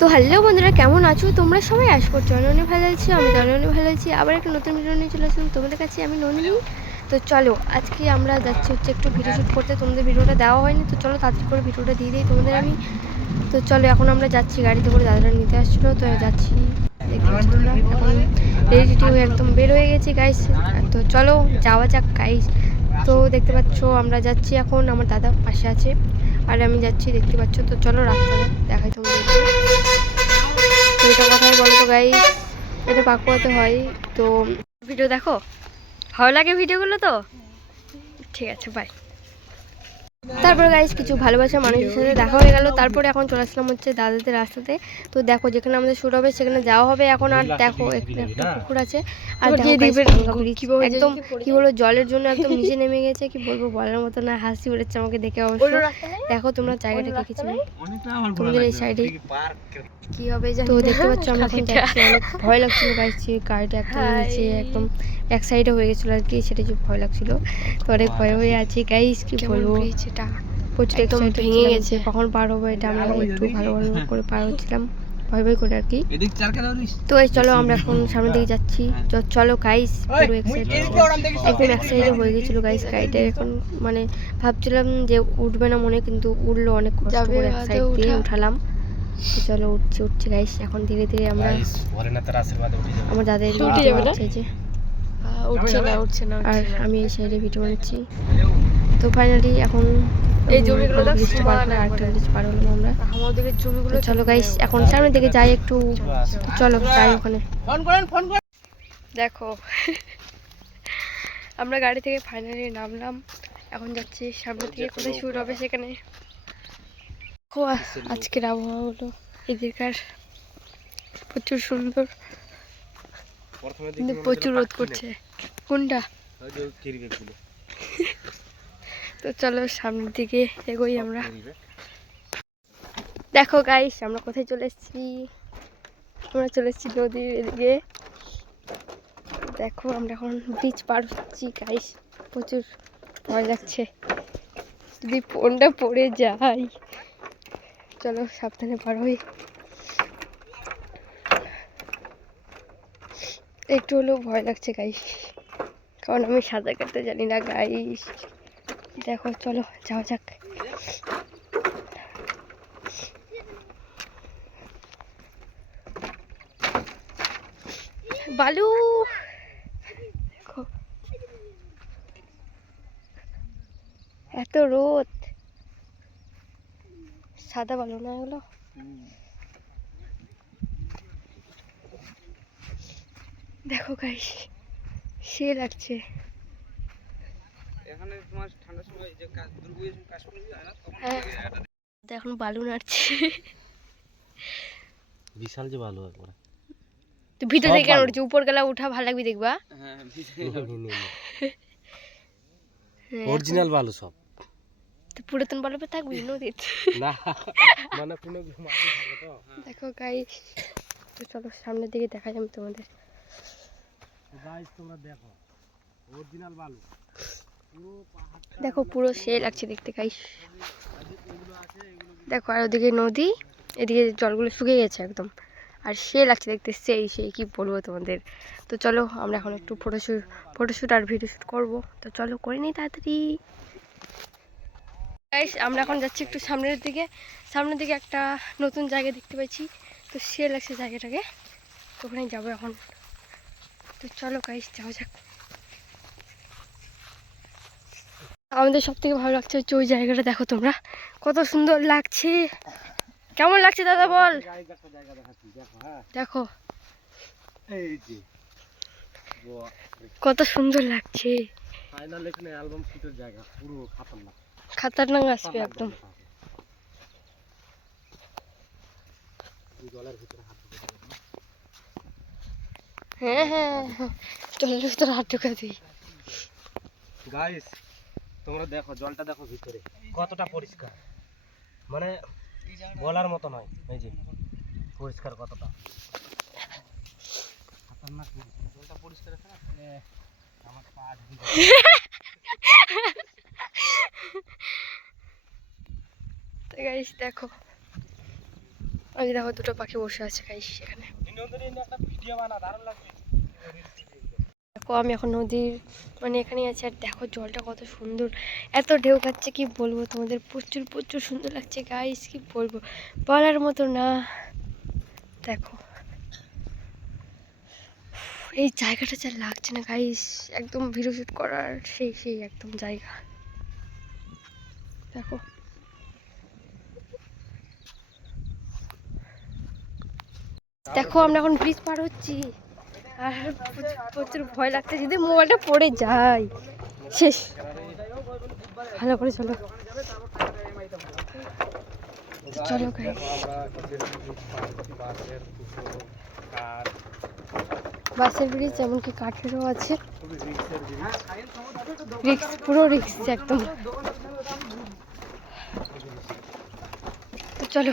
তো হ্যালো বন্ধুরা কেমন আছো? তোমরা সবাই আশ করছ অনেক ভালো আছি আমি অনেক ভালো আছি। আবার একটা নতুন ভিডিও নিয়ে চলে আসলাম। তোমাদের কাছে আমি নন্দিনী। তো চলো আজকে আমরা যাচ্ছি হচ্ছে একটু ভিডিও শ্যুট করতে। তোমাদের ভিডিওটা দেওয়া হয়নি তো চলো তাড়াতাড়ি করে ভিডিওটা দিয়ে দিই তোমাদের আমি। তো চলো এখন আমরা যাচ্ছি গাড়িতে করে দাদারা নিতে আসছিল তো যাচ্ছি। রেডি হয়ে একদম বের হয়ে গেছি গাইস তো চলো যাওয়া যাক গাইস তো দেখতে পাচ্ছ আমরা যাচ্ছি এখন আমার দাদা পাশে আছে। আর আমি যাচ্ছি, দেখতে পাচ্ছ তো? চলো রাস্তাটা দেখাই তোমাদের তো এটা কথাই বলো তো গাই এটা পাকুয়াতে হয়, তো ভিডিও দেখো? ভালো লাগে ভিডিওগুলো তো? ঠিক আছে বাই তারপরে গাইস কিছু ভালোবাসার মানুষের সাথে দেখা হয়ে গেল। তারপরে এখন চলে আসলাম হচ্ছে দাদাদের রাস্তাতে। তো দেখো যেখানে আমাদের শুট হবে সেখানে যাওয়া হবে এখন। আর দেখো একটা পুকুর আছে। আর। একদম কি বলব জলের জন্য একদম নিচে নেমে গেছে। কি বলব বলার মতো না হাসি উড়েছে আমাকে দেখে অবশ্য। দেখো তোমরা জায়গাটা কিছু নেই? তোমাদের এই সাইডে কি হবে জানি তো দেখতে পাচ্ছ আমরা এখন যাচ্ছি অনেক ভয় লাগছিল গাইছি গাড়িটা একদম হাই। নিচে একদম এক সাইডে হয়ে গেছিল আর কি সেটা যে ভয় লাগছিল। তো অনেক ভয় হয়ে আছে গাইস কি বলব? এটা। প্রচুর একদম ভেঙে গেছে। কখন পার হব এটা আমরা একটু ভালো ভালো করে পার হচ্ছিলাম। ভয় ভয় করে আর কি। তো এই চলো আমরা এখন সামনের দিকে যাচ্ছি। তো চলো গাইস পুরো এক্সাইটেড একদম এক সাইডে হয়ে গেছিল গাইস গাড়িটা এখন মানে ভাবছিলাম যে উঠবে না মনে কিন্তু উঠল অনেক কষ্ট যাবে করে এক হয়তো সাইড দিয়ে উঠালাম। তো চলো উঠছি উঠছি গাইস এখন ধীরে ধীরে আমরা গাইস ভোলেনাথের আশীর্বাদে উঠে যাবে। আমার দাদা এদিকে উঠে যাবে না? উঠছে না উঠছে না আর আমি এই সাইডে ভিডিও বানাচ্ছি। তো ফাইনালি এখন এই জমিগুলো দেখ, পার করে আরেকটা। পার হলাম আমরা। আমাদের জমিগুলো চলো গাইস এখন সামনের দিকে যাই একটু। চলো যাই ওখানে। ফোন করেন ফোন করেন। দেখো। আমরা গাড়ি থেকে ফাইনালি নামলাম। এখন যাচ্ছি সামনে থেকে কোথায় শুট হবে সেখানে? আজকের আবহাওয়া হলো। এদিককার প্রচুর সুন্দর। কিন্তু প্রচুর রোদ করছে। কোনটা? তো চলো সামনের দিকে এগোই আমরা। দেখো গাইস আমরা কোথায় চলে এসেছি? আমরা চলে এসেছি নদীর এদিকে। দেখো আমরা এখন বিচ পার হচ্ছি গাইস প্রচুর ভয় লাগছে। যদি ফোনটা পড়ে যায়। চলো সাবধানে পার হই। একটু হলেও ভয় লাগছে গাইস কারণ আমি সাঁতার কাটতে জানি না গাইস দেখো, চলো, যাওয়া যাক। বালু! এত রোদ। সাদা বালু না এগুলো? দেখো গাইস সে লাগছে। এখানে তোমার ঠান্ডার সময় যে কাজ দুর্গা কাজ করবি তখন হ্যাঁ। তো এখন বালু নাড়ছে। বিশাল যে ভালো একবার। তো ভিতর থেকে কেন উঠছে? উপর গেলা উঠা ভালো লাগবে দেখবা? হ্যাঁ হ্যাঁ, অরিজিনাল ভালো সব। তো পুরাতন বালু পে থাকবি নদীর না মানে কোনো মাটি থাকে তো। দেখো গাইস তো চলো সামনের দিকে দেখা যাবে তোমাদের। গাইস তোমরা দেখো। অরিজিনাল পাহাড় দেখো পুরো সে লাগছে দেখতে গাইস দেখো, আর ওদিকে নদী, এদিকে জলগুলো শুকিয়ে গেছে একদম। আর সে লাগছে দেখতে, সেই সেই, কি বলব তোমাদের? তো চলো, আমরা এখন একটু ফটোশ্যুট ফটোশ্যুট আর ভিডিও শ্যুট করব। তো চলো, করে নিই তাড়াতাড়ি। আমরা এখন যাচ্ছি একটু সামনের দিকে। সামনের দিকে একটা নতুন জায়গা দেখতে পাচ্ছি তো সে লাগছে জায়গাটাকে। ওখানে যাব এখন। তো চলো গাইস যাওয়া যাক। আমাদের সব থেকে ভালো লাগছে হচ্ছে ওই জায়গাটা দেখো তোমরা। কত সুন্দর লাগছে। কেমন লাগছে দাদা বল? দেখো। কত সুন্দর লাগছে। খাতারনাক। আসবে একদম। হ্যাঁ হ্যাঁ। হ্যাঁ। জলের ভিতরে হাত ঢুকা দিই। গাইস তোমরা দেখো জলটা দেখো ভিতরে কতটা পরিষ্কার। মানে বলার মতো নয় এই যে পরিষ্কার কতটা। খতরনাক জলটা পরিষ্কার আছে না? আমার পা গাইস দেখো। ওই দেখো দুটো পাখি বসে আছে গাইস সেখানে একটা ভিডিও বানা দারুণ লাগবে। দেখো আমি এখন নদীর মানে এখানেই আছি। আর দেখো জলটা কত সুন্দর। এত ঢেউ খাচ্ছে, কি বলব তোমাদের? প্রচুর প্রচুর সুন্দর লাগছে গাইস কি বলব? বলার মতো না। দেখো। এই জায়গাটা যা লাগছে না গাইস একদম ভিডিও শুট করার সেই সেই একদম জায়গা। দেখো। দেখো, আমরা এখন ব্রিজ পার হচ্ছি। আর প্রচুর- ভয় লাগছে, যদি মোবাইলটা পড়ে যায়। শেষ। ভালো করে চলো। চলো বাসের ব্রিজ, এমনকি কাঠেরও আছে। রিক্স, পুরো রিক্স, একদম। তো চলো।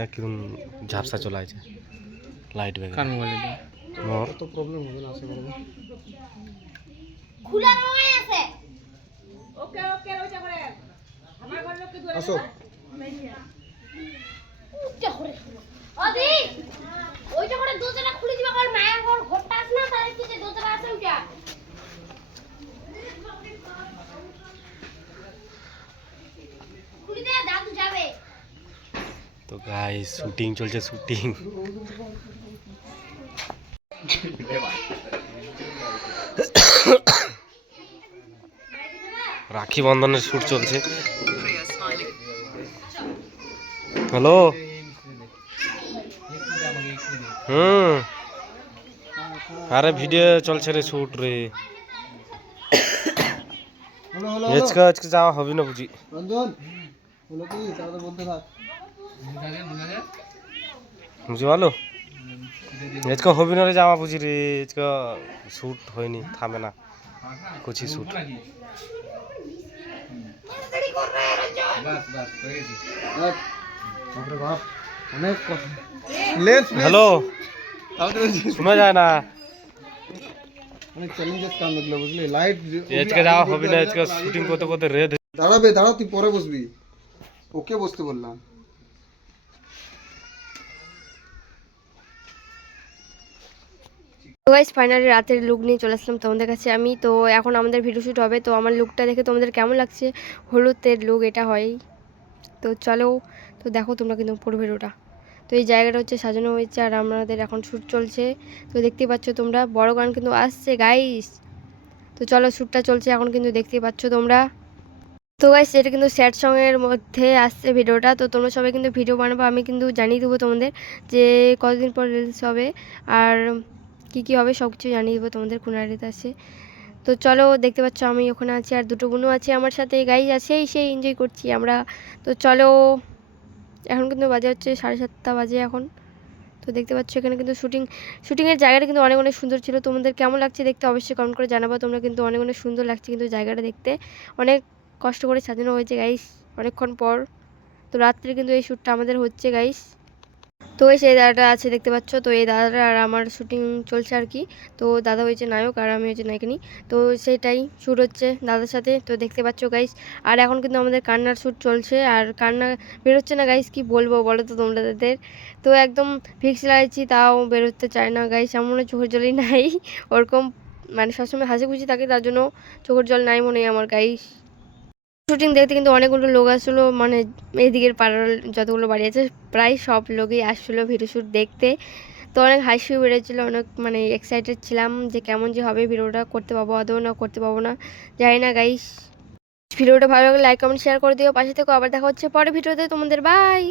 দেখ কিরম ঝাপসা চলে আছে? লাইট বেগে। কার মোবাইলে মোর। তো প্রবলেম হবে না আশা করব আসো। অদি ওইটা করে দোতলা খুলে দিবা কারণ মায়ের ঘর ঘরটা আছে না তার কিছু দোতলা আছে ওইটা খুলে দে দাদু যাবে তো গাই শুটিং চলছে শুটিং রাখি বন্ধনের শুট চলছে। হ্যালো? হুম। আরে ভিডিও চলছে রে শুট রে। আজকে আজকে যাওয়া হবে না বুঝি। রঞ্জন হলো কি? তাহলে বলতে থাক। বুঝি ভালো আজকে হবে না রে যাওয়া বুঝি রে আজকে শুট হয়নি থামে না। কুচি শুট এক, বাপরে বাপ অনেক কথা লেন্স হ্যালো? শোনা যায় না। অনেক চ্যালেঞ্জেস কাম লাগল বুঝলি লাইট আজকে যাওয়া হবে না আজকে শুটিং করতে করতে রেড দাঁড়াবে দাঁড়া তুই পরে বসবি। ওকে বসতে বললাম। তো গাইস ফাইনালি রাতের লুক নিয়ে চলে আসলাম তোমাদের কাছে আমি। তো এখন আমাদের ভিডিও শ্যুট হবে, তো আমার লুকটা দেখে তোমাদের কেমন লাগছে? হলুদের লুক এটা হয়। তো চলো, তো দেখো তোমরা কিন্তু পুরো ভিডিওটা। তো এই জায়গাটা হচ্ছে সাজানো হয়েছে আর আমাদের এখন শ্যুট চলছে। তো দেখতেই পাচ্ছ তোমরা, বড় গান কিন্তু আসছে গাইস তো চলো শ্যুটটা চলছে এখন কিন্তু দেখতেই পাচ্ছ তোমরা। তো গাইস এটা কিন্তু স্যাড সঙের মধ্যে আসছে ভিডিওটা। তো তোমরা সবাই কিন্তু ভিডিও বানাবো, আমি কিন্তু জানিয়ে দেবো তোমাদের যে কতদিন পর রিলস হবে। আর কী কী হবে সব কিছু জানিয়ে দেবো তোমাদের খুনারিতে আছে। তো চলো দেখতে পাচ্ছ আমি ওখানে আছি আর দুটো বোনও আছে আমার সাথে। গাইজ আছে সেই এনজয় করছি আমরা। তো চলো, এখন কিন্তু বাজে হচ্ছে সাড়ে সাতটা বাজে এখন। তো দেখতে পাচ্ছ এখানে কিন্তু শুটিং শুটিংয়ের জায়গাটা কিন্তু অনেক অনেক সুন্দর ছিল। তোমাদের কেমন লাগছে দেখতে অবশ্যই কমেন্ট করে জানাব। তোমরা কিন্তু অনেক অনেক সুন্দর লাগছে কিন্তু জায়গাটা দেখতে। অনেক কষ্ট করে সাজানো হয়েছে গাইস অনেকক্ষণ পর। তো রাত্রে কিন্তু এই শ্যুটটা আমাদের হচ্ছে গাইস তো এই সেই দাদাটা আছে, দেখতে পাচ্ছ? তো এই দাদাটা আর আমার শুটিং চলছে আর কি। তো দাদা হয়েছে নায়ক আর আমি হচ্ছে নায়িকানি তো সেটাই শ্যুট হচ্ছে দাদার সাথে। তো দেখতে পাচ্ছ গাইস আর এখন কিন্তু আমাদের কান্নার শ্যুট চলছে। আর কান্না বেরোচ্ছে না গাইস কি বলব বলো তো তোমরা তাদের তো একদম ফিক্স লাগাইছি তাও বেরোতে চায় না গাইস এমন মনে চোখের জলই নাই। ওরকম মানে সবসময় হাসি খুশি থাকে, তার জন্য চোখের জল নাই মনে আমার গাইস শুটিং দেখতে কিন্তু অনেকগুলো লোক আসলো মানে এদিকের পাড়ার যতগুলো বাড়ি আছে, প্রায় সব লোকই আসছিল ভিডিও শ্যুট দেখতে। তো অনেক হাসি বেড়েছিল অনেক মানে এক্সাইটেড ছিলাম যে কেমন যে হবে ভিডিওটা করতে পাবো আদৌ না, করতে পাবো না, জানি না গাইস ভিডিওটা ভালো লাগলে লাইক কমেন্ট শেয়ার করে দিও, পাশে থেকে, আবার দেখা হচ্ছে পরে ভিডিওতে তোমাদের বাই